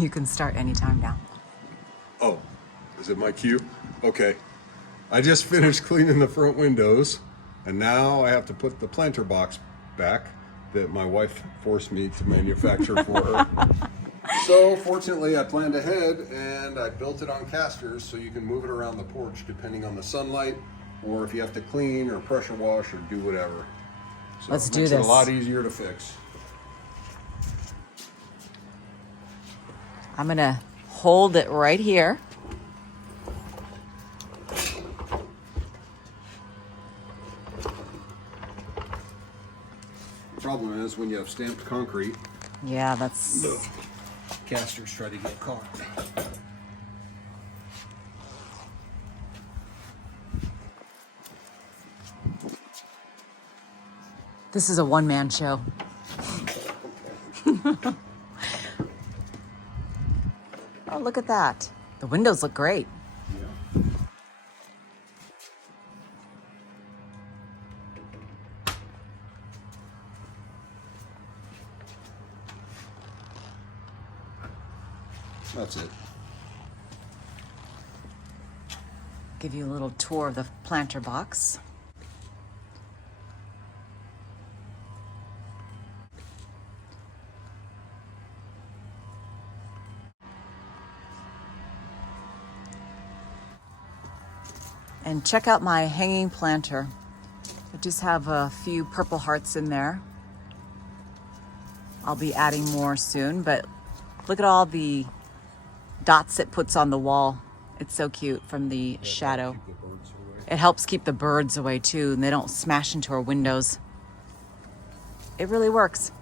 You can start anytime now. Oh, is it my cue? Okay. I just finished cleaning the front windows, and now I have to put the planter box back that my wife forced me to manufacture for her. So fortunately I planned ahead and I built it on casters so you can move it around the porch depending on the sunlight, or if you have to clean or pressure wash or do whatever. So Let's it do makes it this. a lot easier to fix. I'm gonna hold it right here. The problem is when you have stamped concrete, Yeah, that's... the casters try to get caught. This is a one-man show. Oh, look at that. The windows look great. Yeah. That's it. Give you a little tour of the planter box. And check out my hanging planter. I just have a few purple hearts in there. I'll be adding more soon, but look at all the dots it puts on the wall. It's so cute from the shadow. Keep the birds away. It helps keep the birds away too, and they don't smash into our windows. It really works.